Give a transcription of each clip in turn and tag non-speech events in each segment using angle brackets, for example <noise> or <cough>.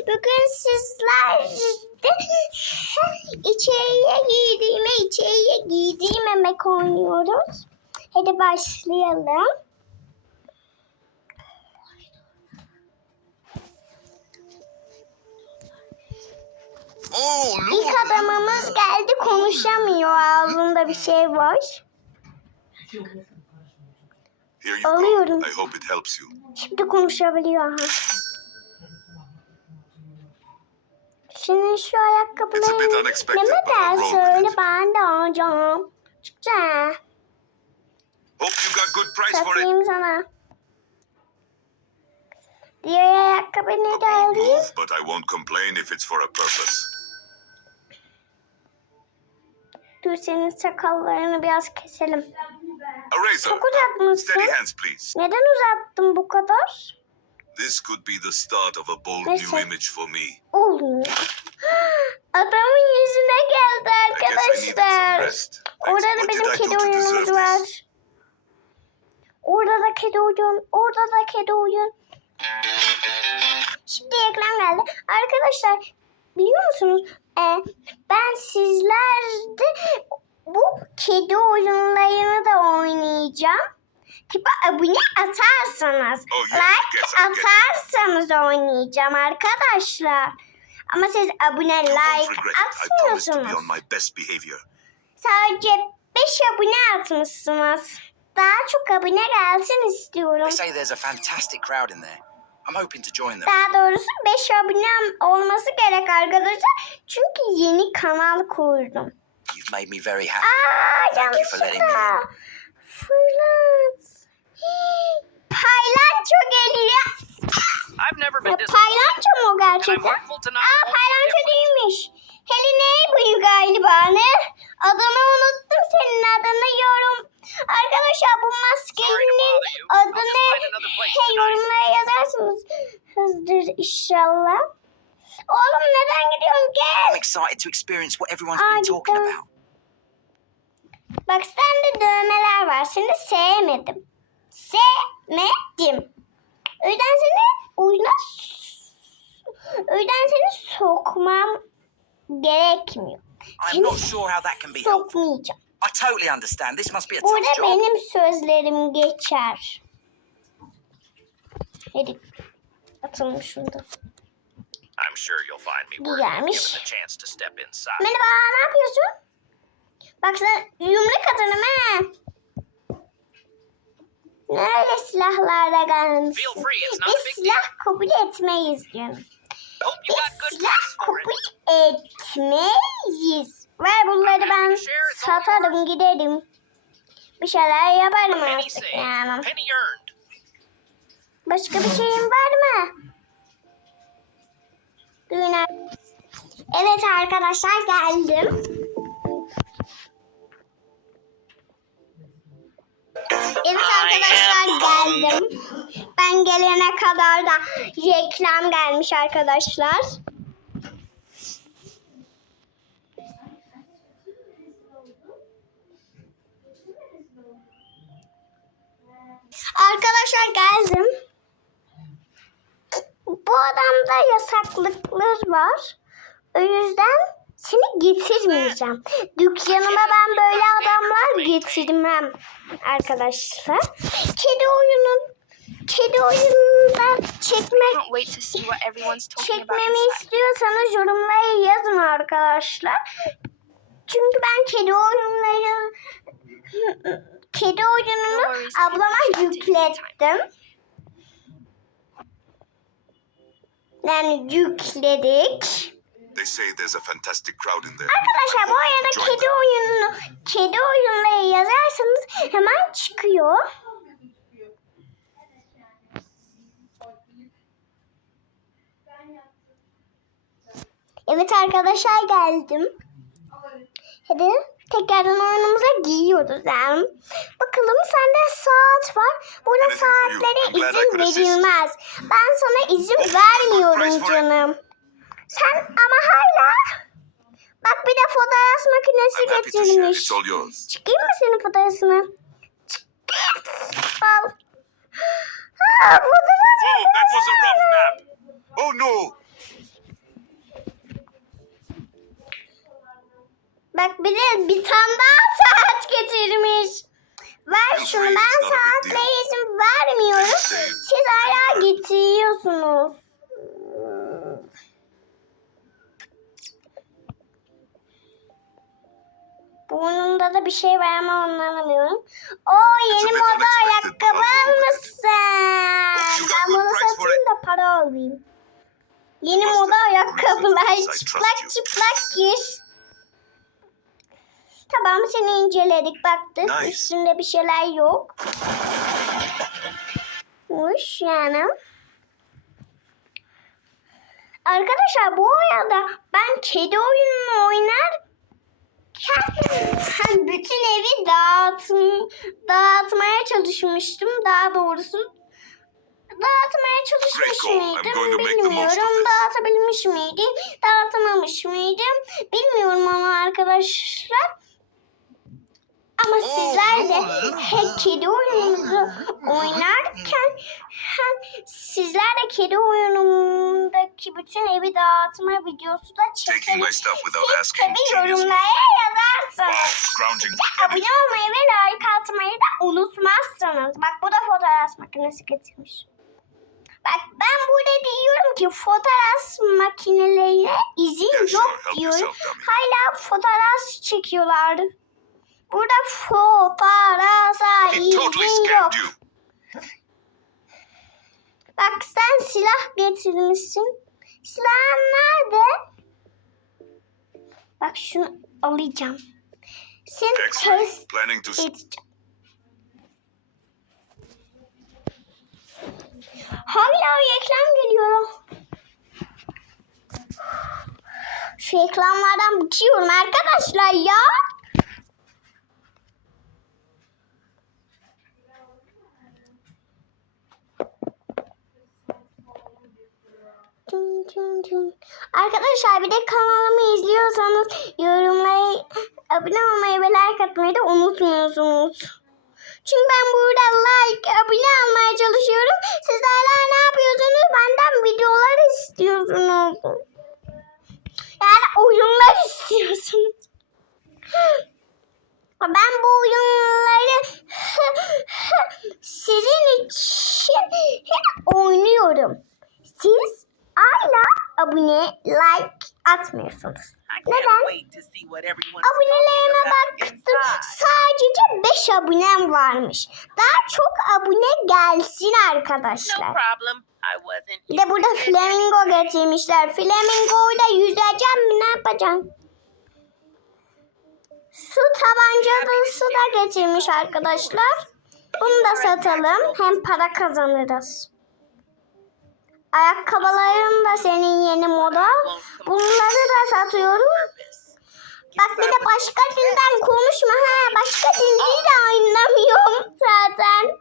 Bugün sizler içeriye giydiğime içeriye giydiğim yemek oynuyoruz. Hadi başlayalım. Oh, İlk adamımız geldi konuşamıyor ağzında bir şey var. Alıyorum. Şimdi konuşabiliyor ha. Şimdi şu It's a bit ayakkabıları roll söyle ben de alacağım. Çıkacağım. Hope you got good price for it. Satayım sana. Diğer ayakkabını da alayım. but I won't complain if it's for a purpose. Dur senin sakallarını biraz keselim. Çok uzatmışsın. Neden uzattın bu kadar? This could be the start of a bold Neyse. new image for me. Olmuyor. Adamın yüzüne geldi arkadaşlar. Orada da bizim kedi oyunumuz var. Orada da kedi oyun, orada da kedi oyun. Şimdi ekran geldi. Arkadaşlar biliyor musunuz? Ee, ben sizlerde bu kedi oyunlarını da oynayacağım. Tipa abone atarsanız, Oh, yes, like atarsanız oynayacağım arkadaşlar. Ama siz abone, like atmıyorsunuz. my best behavior. Sadece 5 abone atmışsınız. Daha çok abone gelsin istiyorum. They say there's a fantastic crowd in there. I'm hoping to join them. Daha doğrusu 5 abonem olması gerek arkadaşlar. Çünkü yeni kanal kurdum. You've made me very happy. Aa Thank you for letting me. Fırlat. <gasps> Paylanço geliyor. I've never been paylanço mu o I'm gerçekten? Aa different. değilmiş. Helene buyu galiba ne? Adını unuttum senin adını yorum. Arkadaşlar bu maskenin adını hey, yorumlara yazarsınız. Hızdır inşallah. Oğlum neden gidiyorsun I'm gel. excited to experience what everyone's Aa, been talking about. Bak sende dövmeler var. Seni. Sevmedim. O yüzden seni oyuna s- o yüzden seni sokmam gerekmiyor. I'm Seni not sure how that can be helpful. sokmayacağım. I totally understand. This must be a Burada tough job. benim sözlerim geçer. Hadi atalım şurada. I'm sure you'll find me worthy Güzelmiş. the chance to step inside. Merhaba ne yapıyorsun? Bak sen yumruk atarım he. Öyle silahlarla gelmişsin? Biz a silah kabul etmeyiz canım. Silah kabul etmeyiz. Ver bunları ben satarım giderim. Bir şeyler yaparım artık yani. Başka bir şeyin var mı? Güner. Evet arkadaşlar geldim. Evet arkadaşlar geldim. Ben gelene kadar da reklam gelmiş arkadaşlar. Arkadaşlar geldim. Bu adamda yasaklıklar var. O yüzden seni getirmeyeceğim. Dükkanıma ben böyle adamlar getirmem arkadaşlar. Kedi oyunun kedi oyununda about çekmemi istiyorsanız yorumlara yazın arkadaşlar. Çünkü ben kedi oyunları kedi oyununu ablama yüklettim. Yani yükledik. They say there's a fantastic crowd in there. Arkadaşlar bu arada kedi oyununu kedi oyunları yazarsanız hemen çıkıyor. Evet arkadaşlar geldim. Hadi tekrardan oyunumuza giyiyoruz yani. Bakalım sende saat var. Burada saatlere izin verilmez. Ben sana izin Oh, vermiyorum canım. Sen ama hala bak bir de fotoğraf makinesi getirmiş. Çıkayım mı senin fotoğrafını? Al. Ha, fotoğraf Whoa, that was a rough nap. Oh no! Bak bir de bir tane daha saat getirmiş. Ver şunu ben saatle izin vermiyorum. Siz hala getiriyorsunuz. Burnumda da bir şey var ama onu anlamıyorum. A yeni moda ayakkabı almışsın. Ben bunu satayım da para alayım. Yeni moda ayakkabılar. Çıplak çıplak gir. Tamam seni inceledik baktık. Nice. Üstünde bir şeyler yok. Hoş yani. Arkadaşlar bu arada ben kedi oyununu ben <laughs> bütün evi dağıtım, dağıtmaya çalışmıştım. Daha doğrusu dağıtmaya çalışmış mıydım bilmiyorum. Dağıtabilmiş miydim? Dağıtamamış mıydım? Bilmiyorum ama arkadaşlar. Ama sizler de hem kedi oyunumuzu oynarken hem sizler de kedi oyunumdaki bütün evi dağıtma videosu da without Siz tabii yorumlara yazarsanız. scrounging. Abone olmayı ve like atmayı da unutmazsanız. Bak bu da fotoğraf makinesi getirmiş. Bak ben burada diyorum ki fotoğraf makinelerine izin yok diyorum. Hala fotoğraf çekiyorlar. Burada fotoğrafa He totally izin yok. Bak sen silah getirmişsin. Silahın nerede? Bak şunu alacağım. Seni test edeceğim. Hala reklam geliyor. Şu reklamlardan bıkıyorum arkadaşlar ya. Tün tün tün. Arkadaşlar bir de kanalımı izliyorsanız yorumlara abone olmayı ve like atmayı da unutmuyorsunuz. Çünkü ben burada like, abone almaya çalışıyorum. Siz hala ne yapıyorsunuz? Benden videolar istiyorsunuz. Yani oyunlar <laughs> istiyorsunuz. Ben bu oyunları <laughs> sizin için oynuyorum. Siz hala abone, like atmıyorsunuz. Neden? Abonelerime baktım. Sadece 5 abonem varmış. Daha çok abone gelsin arkadaşlar. Bir de burada flamingo getirmişler. Flamingo'yla yüzeceğim mi ne yapacağım? Su tabancalısı da getirmiş arkadaşlar. Bunu da satalım. Hem para kazanırız. Ayakkabılarım da senin yeni moda. Bunları da satıyorum. Bak bir de başka dilden konuşma ha. Başka dilde de anlamıyorum zaten.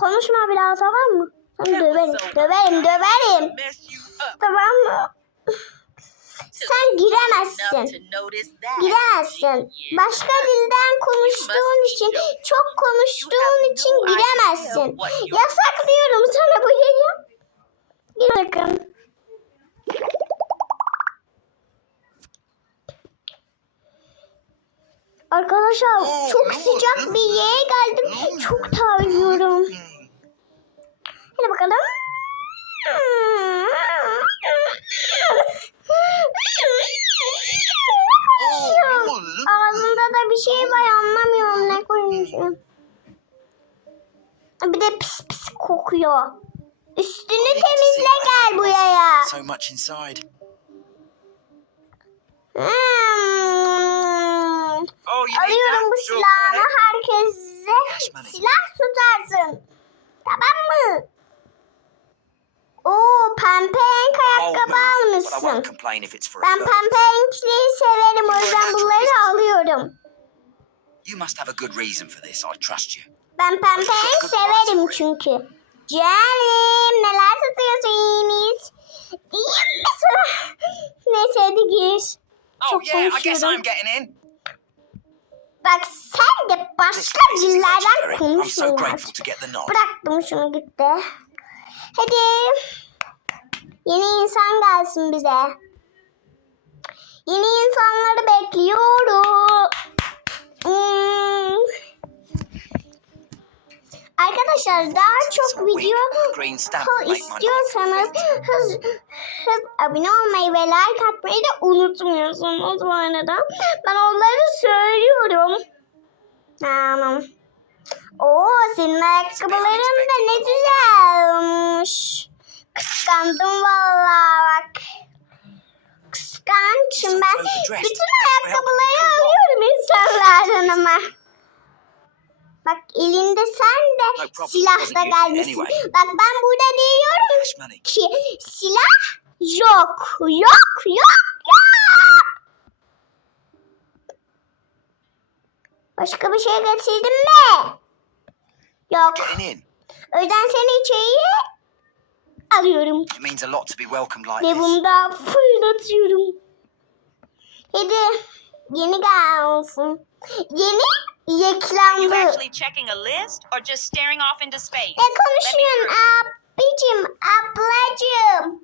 Konuşma biraz tamam mı? Seni döverim, döverim, döverim. Tamam mı? Sen giremezsin. Giremezsin. Başka dilden konuştuğun için, çok konuştuğun için giremezsin. Yasaklıyorum sana bu yayı. Gir bakın. Arkadaşlar çok sıcak bir yere geldim. Çok terliyorum. Hadi bakalım. Ağzında da bir şey var anlamıyorum ne koymuşum. Bir de pis pis kokuyor. Üstünü temizle gel buraya. So much inside. Hmm. Oh, you Alıyorum bu silahını herkese silah tutarsın. Tamam mı? Oo pembe renk ayakkabı almışsın. Ben pembe renkleri severim o yüzden bunları alıyorum. You must have a good reason for this. I trust you. Ben pembe renk severim çünkü. Canım neler satıyorsunuz? Diyeyim mi sana? Neyse hadi gir. Oh Çok yeah, I guess. I'm getting in. Bak sen de başka dillerden nod. Bıraktım şunu gitti. Hadi. Yeni insan gelsin bize. Yeni insanları bekliyoruz. Hmm. Arkadaşlar daha çok video istiyorsanız hız, hız abone olmayı ve like atmayı da unutmuyorsunuz bu arada. Ben onları söylüyorum. Tamam. Oo senin ayakkabıların da ne güzel olmuş. Kıskandım vallahi bak. Kıskançım ben. Bütün ayakkabıları alıyorum insanlardan ama. Bak elinde sen de No problem. silah da Wasn't using it gelmişsin. Bak ben burada diyorum ki silah yok. Yok yok yok. Başka bir şey getirdin mi? Yok. O yüzden seni içeriye alıyorum. Ve bunu da fırlatıyorum. Hadi yeni gelsin. Yeni Are you actually checking a list or just staring off into space? Ne konuşuyorsun abicim, ablacım?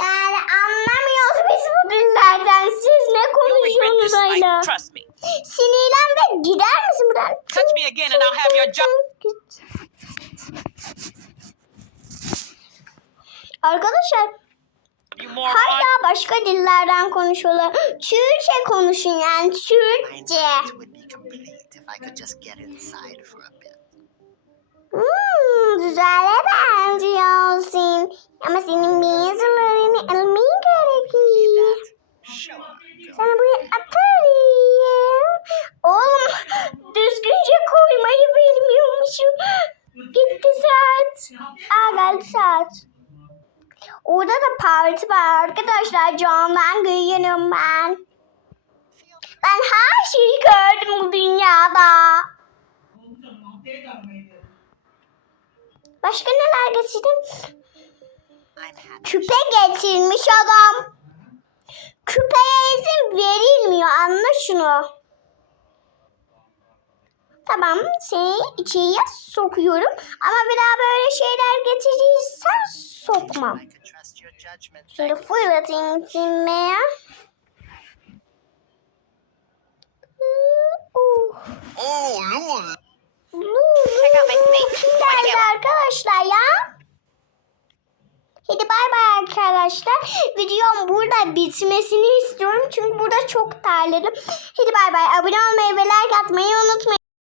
Yani anlamıyoruz biz bu dillerden. Siz ne You'll regret konuşuyorsunuz this öyle? trust me. Sinirlen ve gider misin buradan? Touch me again and I'll have your job. Arkadaşlar You moron. hala başka dillerden konuşuyorlar. Türkçe konuşun yani would be complete if I could just get inside for a bit. Hmm, güzele benziyorsun. Ama senin benzerlerini almaya gerekiyor. Sure. Sana buraya atarım. Oğlum düzgünce koymayı bilmiyormuşum. Gitti saat. Aa geldi saat. Orada da parti var arkadaşlar. Camdan görüyorum ben. Ben her şeyi dünyada. Başka neler getirdin? I'm happy. Küpe getirmiş adam. Küpeye izin verilmiyor. Anla şunu. Tamam seni içeriye sokuyorum. Ama bir daha böyle şeyler getirirsen sokmam. Şimdi fırlatayım içime. Oh, lol. Check out my snake. Kim geldi arkadaşlar ya? Hadi bay bay arkadaşlar. Videom burada bitmesini istiyorum. Çünkü burada çok terledim. Hadi bay bay. Abone olmayı ve like atmayı unutmayın.